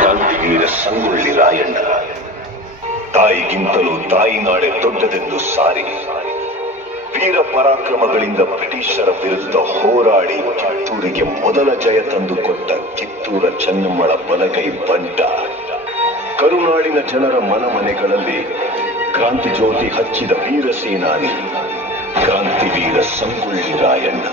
ಕ್ರಾಂತಿವೀರ ಸಂಗೊಳ್ಳಿ ರಾಯಣ್ಣ ತಾಯಿಗಿಂತಲೂ ತಾಯಿನಾಡೆ ದೊಡ್ಡದೆಂದು ಸಾರಿ ವೀರ ಪರಾಕ್ರಮಗಳಿಂದ ಬ್ರಿಟಿಷರ ವಿರುದ್ಧ ಹೋರಾಡಿ ಕಿತ್ತೂರಿಗೆ ಮೊದಲ ಜಯ ತಂದುಕೊಟ್ಟ ಕಿತ್ತೂರ ಚೆನ್ನಮ್ಮಳ ಬಲಗೈ ಬಂಟ ಕರುನಾಡಿನ ಜನರ ಮನಮನೆಗಳಲ್ಲಿ ಕ್ರಾಂತಿ ಜ್ಯೋತಿ ಹಚ್ಚಿದ ವೀರ ಸೇನಾನಿ ಕ್ರಾಂತಿವೀರ ಸಂಗೊಳ್ಳಿ ರಾಯಣ್ಣ.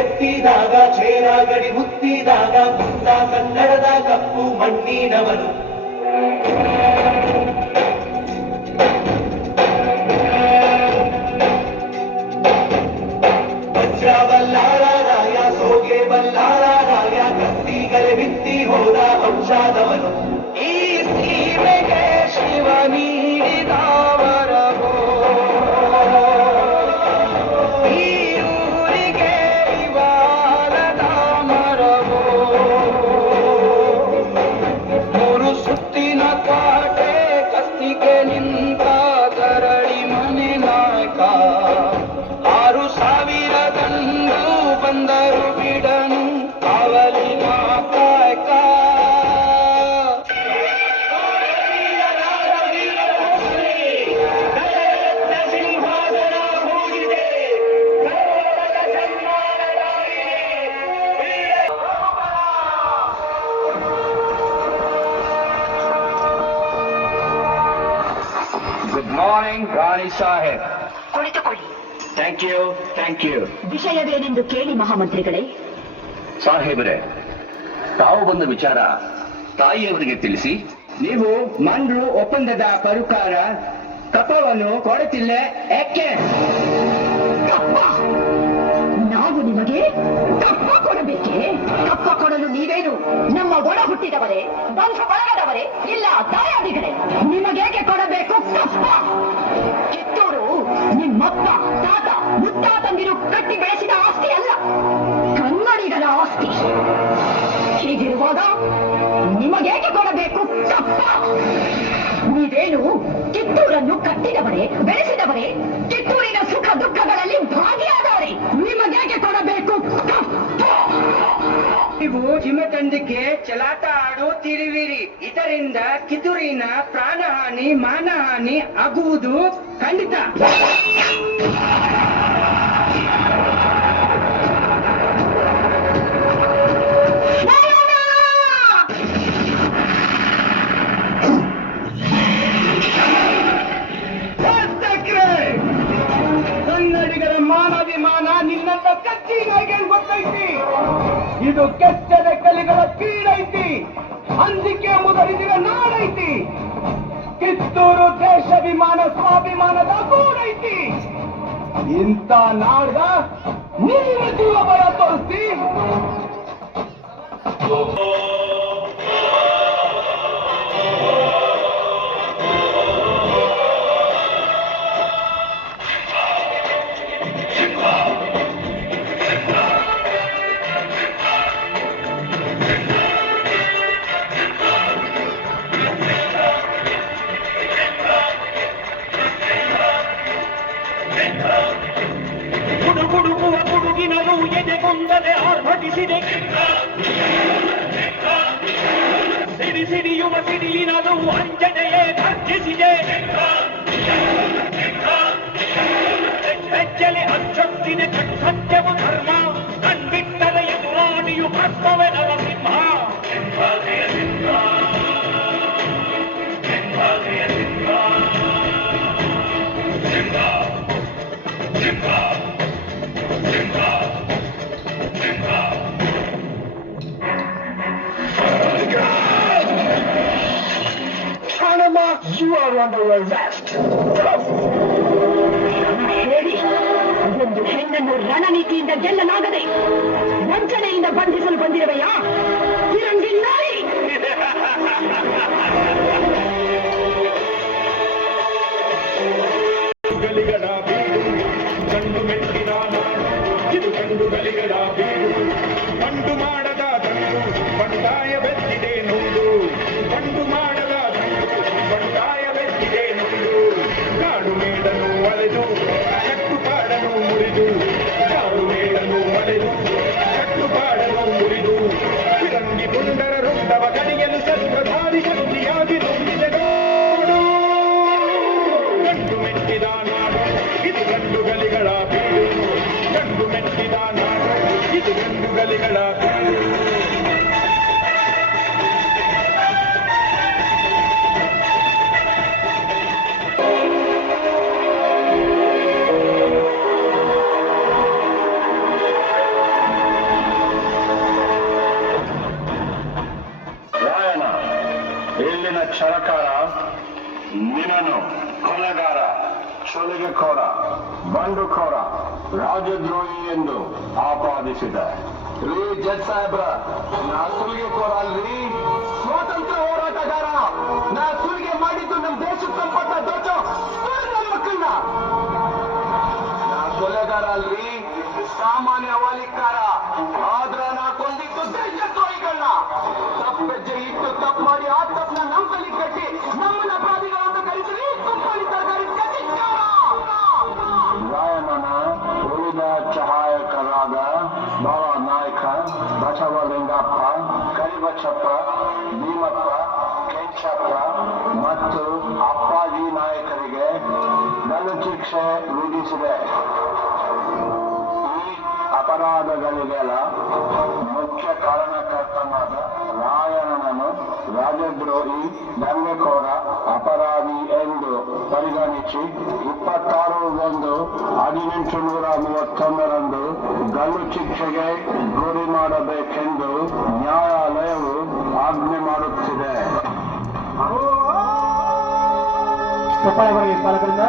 ಎತ್ತಿದಾಗ ಚೇರಾಗಡಿ ಮುತ್ತಿದಾಗ ಮುಂದ ಕನ್ನಡದ ಕಪ್ಪು ಮಣ್ಣಿನವನು ಬಲ್ಲಾಳ ರಾಯ ಸೋಗೆ ಬಲ್ಲಾಳ ರಾಯ ಕತ್ತಿಗಲೆ ಬಿತ್ತಿ ಹೋದ ವಂಶಾದವನು ಈ ಸೀಮೆಗೆ ಶಿವ ನೀಡಿದವರವೋ ಈ ಊರಿಗೆ ಇವಾಲದ ಮರವೋ ಮೂರು ಸುತ್ತಿನ ಕಾಟೆ ಕಸ್ತಿಗೆ ನಿಂತ ಗರಳಿ ಮನೆ ನಾಯಕ 6,000 ಬಂದರು ಬಿಡನು ಕಾವಲಿನ ಕಾಯಕ ಗುಡ್ ಮಾರ್ನಿಂಗ್ ರಾಣಿ ಸಾಹೇಬ್. ಕುಳಿತುಕೊಳ್ಳಿ. Thank you. ವಿಷಯವೇನೆಂದು ಕೇಳಿ ಮಹಾಮಂತ್ರಿಗಳೇ. ಸಾಹೇಬರೇ, ತಾವು ಬಂದ ವಿಚಾರ ತಾಯಿಯವರಿಗೆ ತಿಳಿಸಿ. ನೀವು ಮಂಡ್ರು ಒಪ್ಪಂದದ ಪರುಕಾರ ಕಪ್ಪವನ್ನು ಕೊಡುತ್ತಿಲ್ಲ ಯಾಕೆ? ನಾವು ನಿಮಗೆ ಕಪ್ಪ ಕೊಡಬೇಕೆ? ಕಪ್ಪ ಕೊಡಲು ನೀವೇನು ನಮ್ಮ ಒಳ ಹುಟ್ಟಿದವರೇ, ವಂಶ ಬಳಗದವರೇ, ಇಲ್ಲ ದಾಯಾದಿಗಳೇ? ನಿಮಗೇಕೆ ಕೊಡಬೇಕು ಕಪ್ಪ? ಕಿತ್ತೂರು ನಿಮ್ಮಪ್ಪ ತಾತ ಮುತ್ತಾತಂದಿರು ಕಟ್ಟಿ ಬೆಳೆಸಿದ ಆಸ್ತಿ ಅಲ್ಲ, ಕನ್ನಡಿಗರ ಆಸ್ತಿ. ಹೀಗಿರುವಾಗ ನಿಮಗೇಕೆ ಕೊಡಬೇಕು ಕಪ್ಪ? ನೀವೇನು ಕಿತ್ತೂರನ್ನು ಕಟ್ಟಿದವರೇ, ಬೆಳೆಸಿದವರೇ, ಕಿತ್ತೂರಿನ ಸುಖ ದುಃಖಗಳಲ್ಲಿ ಭಾಗಿಯಾದವರೇ. ನಿಮಗೇಕೆ ಕೊಡಬೇಕು ಕಪ್ಪ? ನೀವು ಚಿಮ್ಮತಂದಕ್ಕೆ ಚಲಾಟ ಆಡುತ್ತಿರುವಿರಿ. ಇದರಿಂದ ಕಿತ್ತೂರಿನ ಪ್ರಾಣಹಾನಿ ಮಾನಹಾನಿ ಆಗುವುದು ಖಂಡಿತ. ಕನ್ನಡಿಗರ ಮಾನಾಭಿಮಾನ ನಿನ್ನಂತ ಕಚ್ಚಿನಾಗೆ ಗೊತ್ತೈತಿ. ಇದು ಕೆಚ್ಚದ ಕಲಿಗಳ ಕೀಳೈತಿ, ಅಂಜಿಕೆ ಮುದರಿದಿರ ನಾಡೈತಿ. ಕಿತ್ತೂರು ದೇಶಾಭಿಮಾನ ಸ್ವಾಭಿಮಾನದ ಗೂಡೈತಿ. ಇಂಥ ನಾಡ್ಗ ನೀನು ಜೀವ ಬರ ತೋರಿಸಿ ಗುಡುಗುಡುಗುವ ಗುಡುಗಿನರು ಎದೆಗೊಂದದೆ ಆರ್ಭಟಿಸಿದೆ. ಸಿಡಿ ಸಿಡಿಯುವ ಸಿಡಿಲಿನದು ಅಂಜನೆಯೇ ಘರ್ಜಿಸಿದೆ. ಹೆಜ್ಜೆಲೆ ಅಚ್ಚೊತ್ತಿದೆ ಸತ್ಯವು ಧರ್ಮ, ಕಣ್ಬಿಟ್ಟರೆ ಎದುರಾಣಿಯು ಭಸ್ಮವೇ Narasimha. You are under arrest. ಹೇಳಿ, ಒಂದು ಹೆಣ್ಣನ್ನು ರಣನೀತಿಯಿಂದ ಗೆಲ್ಲಲಾಗದೆ ವಂಚನೆಯಿಂದ ಬಂಧಿಸಲು ಬಂದಿರುವೆಯಾ? ಇರಂಗಿಲ್ಲ. ಗಲಿಗಳ ಬೀಡು ಕಂಡು ಮೆಟ್ಟಿನ ಇದು ಕಂಡು ಗಲಿ ಗಲಿಗಳ ಬೀಡು ಬಂಡು ಮಾಡದ ದಂಡು ಬಂಡಾಯ ಬೆತ್ತಿದೆ ನುಂಡು ಬಂಡು ಮಾಡದ ದಂಡು ಬಂಡಾಯ ಬೆತ್ತಿದೆ ನುಂಡು ಕಾಡು ಮೇಡನು ಒಲೆದು ಕಟ್ಟುಪಾಡನು ಮುರಿದು ಕಾಡು ಮೇಡನು ಒಲೆದು ಕಟ್ಟುಪಾಡನು ಮುರಿದು ಫಿರಂಗಿ ಪುಂಡರ ರುಂಡವ ಕಡಿಯಲು ಸರ್ವಧಾರಿ ಶಕ್ತಿಯಾಗಿ ನುಂಗಿದೆ ನೋಡು ಗಂಡು ಮೆಟ್ಟಿದ ನಾಡು ಇದು ಗಂಡು ಗಲಿಗಳ ಬೀಡು ಗಂಡು ಮೆಟ್ಟಿದ ನಾಡು ಇದು ಗಂಡು ಗಲಿಗಳ ಬೀಡು ರಾಯಣ ಇಲ್ಲಿನ ಛಲಕಾರ ನಿನ್ನನ್ನು ಕೊಲೆಗಾರ ಚೊಲಿಗೆಕೋರ ಬಂಡುಕೋರ ರಾಜದ್ರೋಹಿ ಎಂದು ಆಪಾದಿಸಿದೆ. ರೀ ಜಡ್ ಸಾಹೇಬ್ರ, ನಾ ಸುಲಿಗೆಕೋರ ಅಲ್ರಿ, ಸ್ವಾತಂತ್ರ್ಯ ಹೋರಾಟಗಾರ. ನಾ ಸುಲಿಗೆ ಮಾಡಿದ್ದು ನಮ್ಮ ದೇಶದ ಸಂಪತ್ತ ದೋಚೋ ನನ್ನ ಮಕ್ಕಳನ್ನ. ನಾ ಕೊಲೆಗಾರ ಅಲ್ರಿ, ಸಾಮಾನ್ಯ ಅವಾಲಿಕಾರ. ಆದ್ರ ನಾ ಕೊಂದಿದ್ದು ದೇಶದ್ರೋಹಿಗಳನ್ನ. ತಪ್ಪೆಜ್ಜೆ ಇಟ್ಟು ತಪ್ಪು ಮಾಡಿ ಆ ತಪ್ಪನ್ನ ನಮ್ಮ ತಲೆ ಕಟ್ಟಿ ನಮ್ಮನ್ನ ಅಪರಾಧಿಗಳನ್ನು ಕಳಿಸಿ ಕುಂಪಾಳಿ ತರಕಾರಿ ಕಟ್ಟಿದ್ದಾರ. ರಾಯಣ್ಣನ ಉಳಿದ ಸಹಾಯಕರಾದ ಬಾಳ ನಾಯಕ, ಬಸವಲಿಂಗಪ್ಪ, ಕರಿಬಚ್ಚಪ್ಪ, ಭೀಮಪ್ಪ, ಕೆಂಚಪ್ಪ ಮತ್ತು ಅಪ್ಪಾಜಿ ನಾಯಕರಿಗೆ ಗಲ್ಲು ಶಿಕ್ಷೆ ವಿಧಿಸಿದೆ. ಈ ಅಪರಾಧಗಳಿಗೆಲ್ಲ ಮುಖ್ಯ ಕಾರಣಕರ್ತನಾದ ರಾಯಣ್ಣನನ್ನು ರಾಜದ್ರೋಹಿ, ದಂಗೆಕೋರ, ಅಪರಾಧಿ ಎಂದು ಪರಿಗಣಿಸಿ 26/1/1831 ಗಲ್ಲು ಶಿಕ್ಷೆಗೆ ಗುರಿ ಮಾಡಬೇಕೆಂದು ನ್ಯಾಯಾಲಯವು ಆಜ್ಞೆ ಮಾಡುತ್ತಿದೆ. ಚಪ್ಪಾಳೆವರೆಗೆ ಪಾಲಕರಿಂದ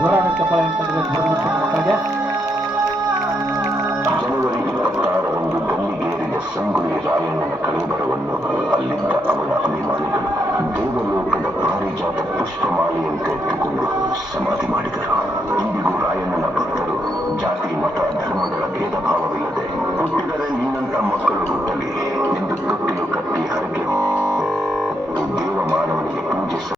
ಜೋರಾದ ಚಪ್ಪಾಳೆ ಮಕ್ಕಳಿಗೆ. ಜನವರಿ 26 ಗಲ್ಲಿಗೇರಿದ ಸಂಗೊಳ್ಳಿ ರಾಯಣ್ಣನ ಕರೆ